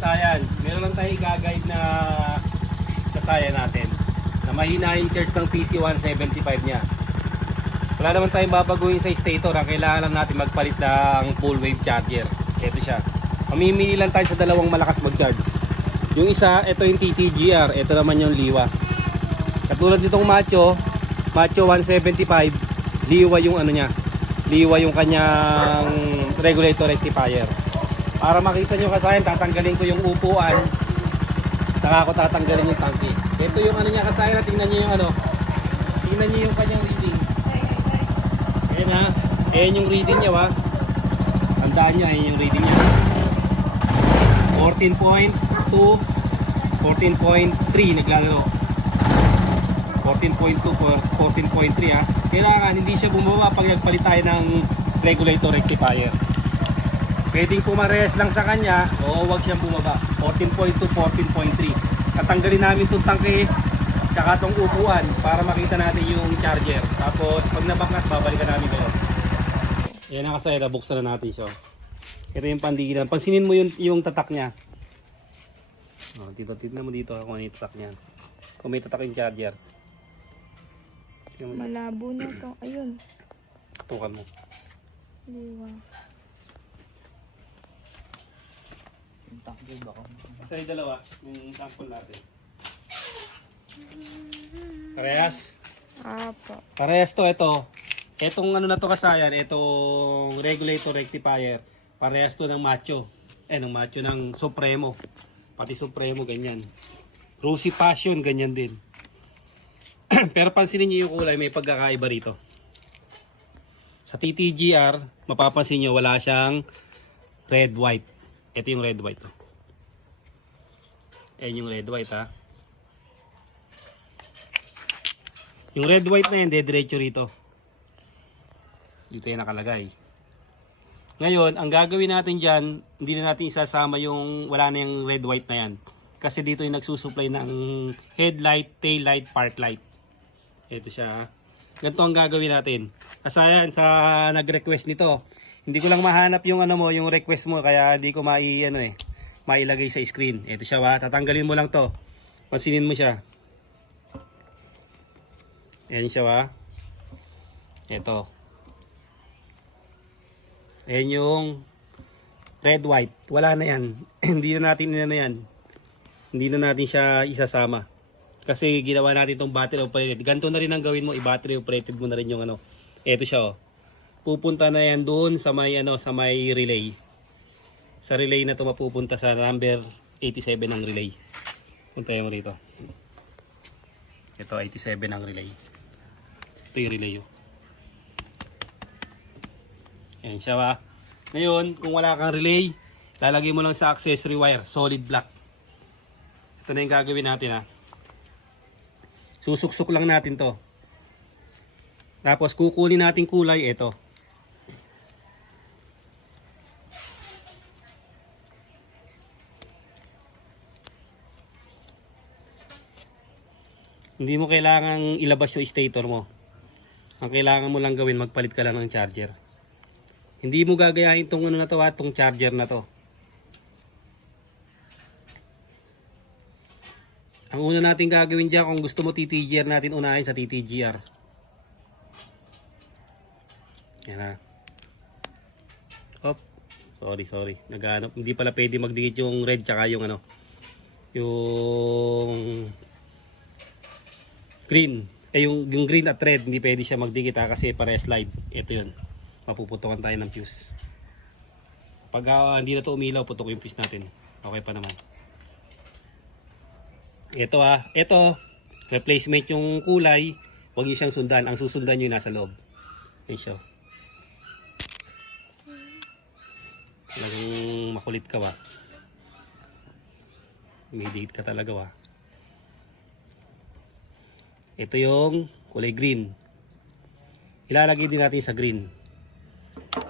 kasayan, meron lang tayo i-guide na kasayan natin na mahina yung charge ng TC175 niya. Wala naman tayong babaguhin sa stator. Ang kailangan lang natin magpalit ng full wave charger. Ito siya. Mamimili lang tayo sa dalawang malakas mag-charge. Yung isa, ito yung TTGR. Ito naman yung Liwa. Katulad nitong Macho 175, Liwa yung ano niya. Liwa yung kanyang regulator rectifier. Para makita nyo kasayan, tatanggalin ko yung upuan. Saka ako tatanggalin yung tangke. Ito yung ano niya kasayan. Tingnan nyo yung ano. Tingnan nyo yung kanyang reading. Ayan ha. Ayan yung reading niya ha. Tandaan nyo, ayan yung reading niya. 14.2, 14.3 naglalaro. 14.2, 14.3 ha. Kailangan hindi siya bumaba pag nagpalit tayo ng regulator rectifier. Pwedeng pumarehas lang sa kanya o huwag siyang bumaba. 14.2, 14.3. Tatanggalin namin itong tangke tsaka itong upuan para makita natin yung charger. Tapos pag nabakas, babalikan namin kayo. Yan ang kasaya, buksan na natin siya. Ito yung pandikilan. Pansinin mo yung tatak niya. Dito, tignan mo dito kung ano yung tatak niya. Kung may tatak yung charger. Malabo na ito. Ayun. Katukan mo. Liwa. Kasaya dalawa, yung sample natin. Parehas? Apo. Parehas to, ito. Etong ano na to kasayan, itong regulator rectifier. Parehas to ng Macho. Ng Macho ng Supremo. Pati Supremo ganyan. Rosy Passion ganyan din. Pero pansinin niyo yung kulay, may pagkakaiba rito. Sa TTGR, mapapansin niyo wala siyang red white. Ito yung red white. Ayan yung red white ha. Yung red white na yan, diretso rito. Dito yung nakalagay. Ngayon, ang gagawin natin dyan, hindi na natin isasama yung wala na yung red white na yan. Kasi dito yung nagsusupply ng headlight, tail light, park light. Ito siya. Ganito ang gagawin natin. Kasayan sa nag-request nito. Hindi ko lang mahanap yung ano mo, yung request mo, kaya hindi ko mailagay sa screen. Ito siya ha. Tatanggalin mo lang to. Pansinin mo siya. Ayan siya ha. Ito. Ayan yung red white. Wala na yan. Hindi na natin yan. Hindi na natin siya isasama. Kasi ginawa natin itong battery operated. Ganito na rin ang gawin mo. I-battery operated mo na rin yung ano. Ito siya oh. Pupunta na yan doon sa may sa may relay. Sa relay na to mapupunta sa number 87 ng relay. Puntayan mo rito. Ito 87 ang relay. Ito yung relay oh. Ayan siya ba. Ngayon, kung wala kang relay, lalagay mo lang sa accessory wire, solid black. Ito na yung gagawin natin ha. Susuksok lang natin to. Tapos kukunin natin kulay, ito. Hindi mo kailangang ilabas yung stator mo. Ang kailangan mo lang gawin, magpalit ka lang ng charger. Hindi mo gagayahin itong ano na to, itong charger na to. Ang una natin gagawin dyan, kung gusto mo TTGR natin unahin sa TTGR. Yan ha. Hop. Sorry. Naghanap. Hindi pala pwede magdikit yung red tsaka yung ano. Yung green. Yung green at red, hindi pwede siya magdikit ha, kasi parehas slide. Ito yun. Mapuputukan tayo ng fuse. Pag hindi na to umilaw, putok yung fuse natin. Okay pa naman. Ito ha. Ito, replacement yung kulay. Huwag nyo siyang sundan. Ang susundan nyo yung nasa loob. Ayan siya. Talagang makulit ka ba? May date ka talaga ba? Ito yung kulay green. Ilalagay din natin sa green.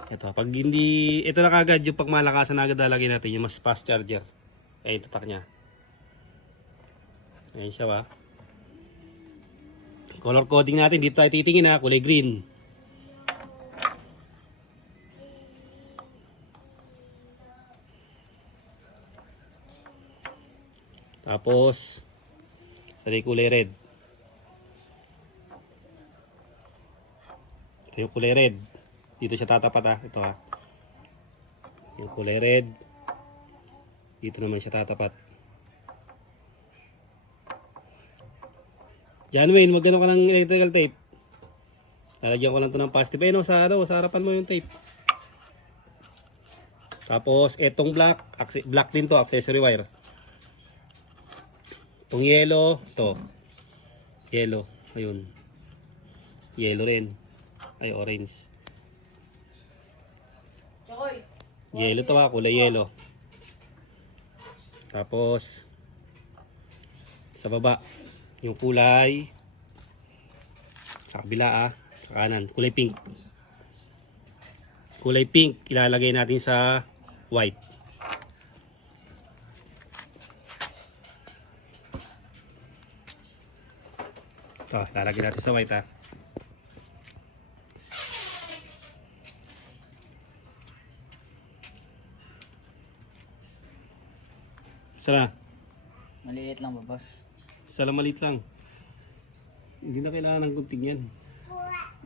Ito, pag hindi, ito na kagad yung pagmalakasan na agad lalagay natin yung mas fast charger. Ay, tatak niya. Ayan siya ba? Color coding natin, dito tayo titingin ha, kulay green. Tapos sa kulay red. Ito yung kulay red. Dito siya tatapat ha. Ito ha. Yung kulay red. Dito naman siya tatapat. Yan Wayne, magano ka ng electrical tape. Lalagyan ko lang ito ng positive. Ayun, sa harapan mo yung tape. Tapos, etong black din to, accessory wire. Itong yellow, ito. Yellow, ayun. Yellow rin. Ay, orange. Yellow to ha, kulay yellow. Tapos, sa baba, yung kulay, sa kabila sa kanan, kulay pink. Kulay pink, ilalagay natin sa white. Ito, lalagay natin sa white ha. Sana? Maliit lang ba, boss? Sana maliit lang. Hindi na kailangan ng gunting yan.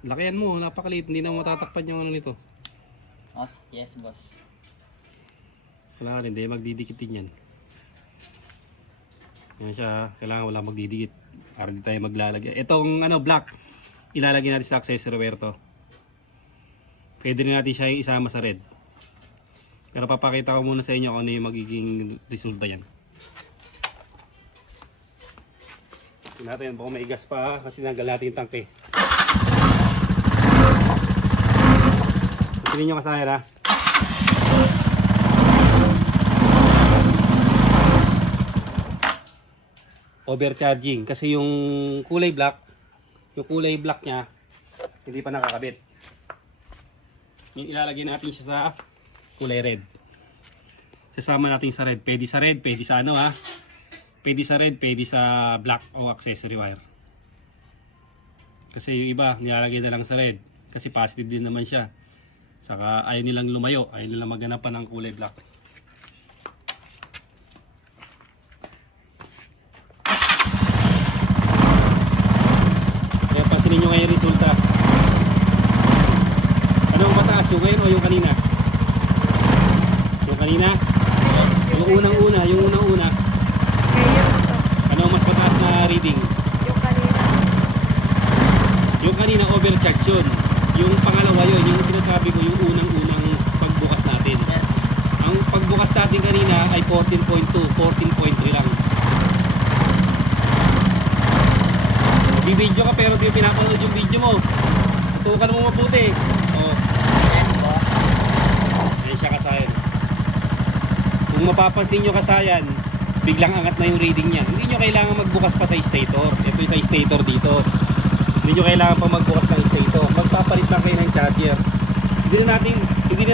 Lakihan mo, napakaliit. Hindi na matatakpan yung ano nito. Boss, yes, boss. Kailangan hindi magdidikit din yan. Yan siya, kailangan wala magdidikit. Para hindi tayo maglalagay. Itong ano, black, ilalagay natin sa accessory wire to. Pwede rin natin siya isama sa red. Pero papakita ko muna sa inyo kung ano yung magiging resulta yan. Tignan natin, baka may gas pa kasi nanggal natin yung tangke. Tignan nyo kasahir ha. Overcharging kasi yung kulay black niya hindi pa nakakabit. Yung ilalagay natin siya sa kulay red. Sasama natin sa red. Pwede sa red, pwede sa ano ha. Pwede sa red, pwede sa black o accessory wire. Kasi yung iba, nilalagay na lang sa red. Kasi positive din naman siya. Saka ayaw nilang lumayo, ayaw nilang maganapan ng kulay black. Kaya pansinin nyo ngayon yung resulta. Anong mataas? Yung ngayon o yung kanina? Yung kanina? Yung unang-una, Ngayon ito. ano mas mataas na reading? Yung kanina. Yung kanina overcharge yun. Yung pangalawa yun, yung sinasabi ko, yung unang-unang pagbukas natin. Ang pagbukas natin kanina ay 14.2, 14.3 lang. Bibidyo ka pero di pinapanood yung video mo. Tutukan mo mabuti. Oh. Ayan siya kasayan. Kung mapapansin nyo kasayan, biglang angat na yung reading niya. Hindi nyo kailangan magbukas pa sa stator. Ito yung sa stator dito. Hindi nyo kailangan pa magbukas ng stator. Magpapalit lang kayo ng charger. Hindi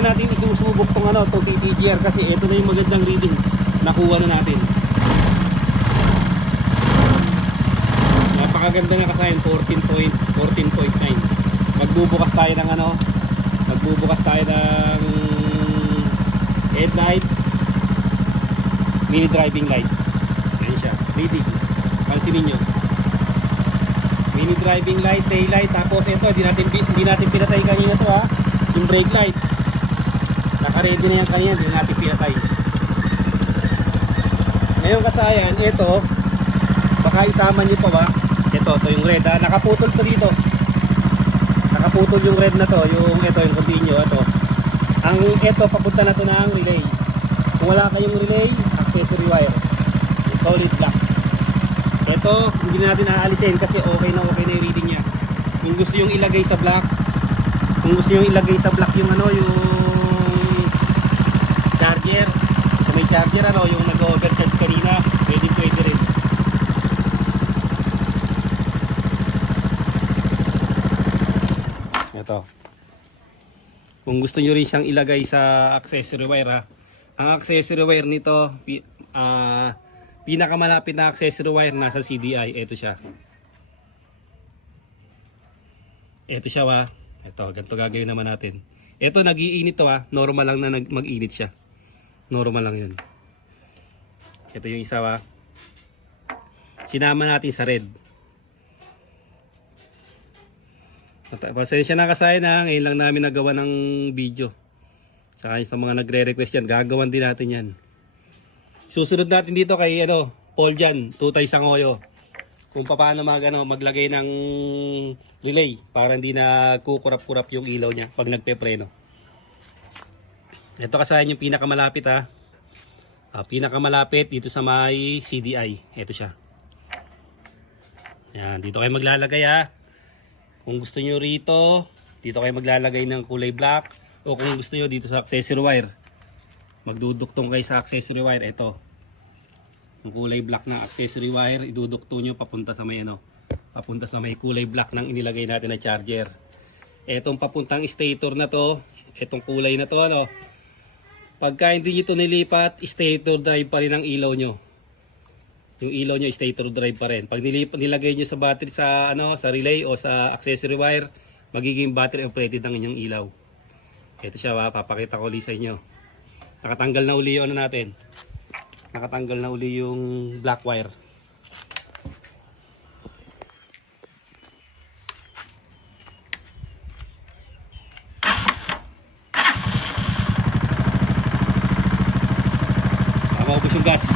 na natin isusubok tong ano, to TTGR kasi ito na yung magandang reading. Nakuha na natin. Napakaganda nga kasayan, 14.9. Magbubukas tayo ng ano? Magbubukas tayo ng headlight, mini driving light. Ayan siya, reading. Pansinin nyo. Mini driving light, tail light, tapos ito, hindi natin pinatay kanina to ha. Yung brake light. Naka-ready na yan kanina, hindi natin pinatay. Ngayon kasayan, ito, baka isama nyo pa ba? Ito yung red ha. Nakaputol to dito. Nakaputol yung red na to, yung continue, ito. Ang ito, papunta na to ng relay. Kung wala kayong relay, accessory wire. Solid black. Ito, hindi na natin aalisin kasi okay na yung reading niya. Kung gusto yung ilagay sa black, yung ano, yung charger. So may charger ano, yung nag-overcharge kanina, pwede rin. Ito. Kung gusto nyo rin siyang ilagay sa accessory wire ha. Ang accessory wire nito, pinakamalapit na accessory wire nasa CDI. Ito siya. Ito siya ha. Ito, ganito gagawin naman natin. Ito, nag-iinit to ha. Normal lang na mag-init siya. Normal lang yun. Ito yung isa ha. sinama natin sa red. Pasensya na kasayan ha, ngayon lang namin nagawa ng video. Saka sa mga nagre-request yan, gagawan din natin yan. Susunod natin dito kay Paul dyan, Tutay Sangoyo. Kung paano maglagay ng relay para hindi na kukurap-kurap yung ilaw niya pag nagpe-preno. Ito kasayan yung pinakamalapit ha. Pinakamalapit dito sa may CDI. Ito siya. Yan, dito kayo maglalagay ha. Kung gusto nyo rito, dito kayo maglalagay ng kulay black. O kung gusto nyo dito sa accessory wire, magduduktong kayo sa accessory wire. Ito, yung kulay black na accessory wire, idudukto nyo papunta sa may papunta sa may kulay black ng inilagay natin na charger. Etong papuntang stator na to, etong kulay na to pagka hindi nyo ito nilipat, stator drive pa rin ang ilaw nyo. Yung ilaw nyo stator drive pa rin. Pag nilagay nyo sa battery sa relay o sa accessory wire, magiging battery operated ang inyong ilaw. Ito siya, papakita ko ulit sa inyo. Nakatanggal na uli yung natin. Nakatanggal na uli yung black wire. Maubos yung gas.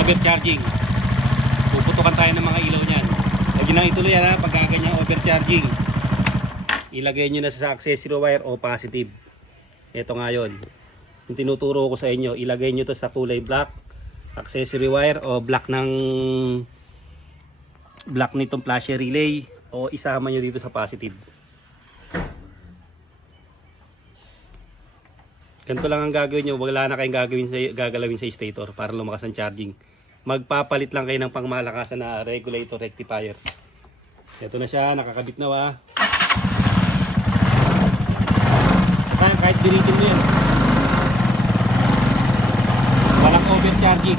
Overcharging. Puputukan tayo ng mga ilaw niyan. Huwag nyo na ituloy pagka ganyan overcharging. Ilagay nyo na sa accessory wire o positive. Ito nga yun. Yung tinuturo ko sa inyo, ilagay nyo to sa kulay black accessory wire o black nitong flasher relay o isama nyo dito sa positive. Ganito lang ang gagawin nyo. Wala na kayong gagalawin sa stator para lumakas ang charging. Magpapalit lang kayo ng pangmalakasan na regulator rectifier. Ito na siya, nakakabit na kahit dinitin mo yan, walang overcharging.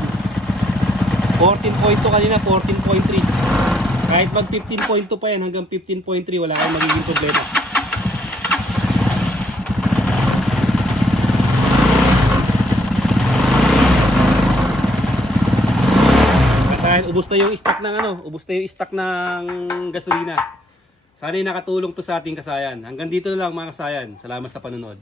14.2 kanina, 14.3. Kahit mag 15.2 pa yan hanggang 15.3, wala kayong magiging problema. Ubos na yung stock ng gasolina. Sana nakatulong to sa ating kasayan. Hanggang dito na lang mga kasayan. Salamat sa panonood.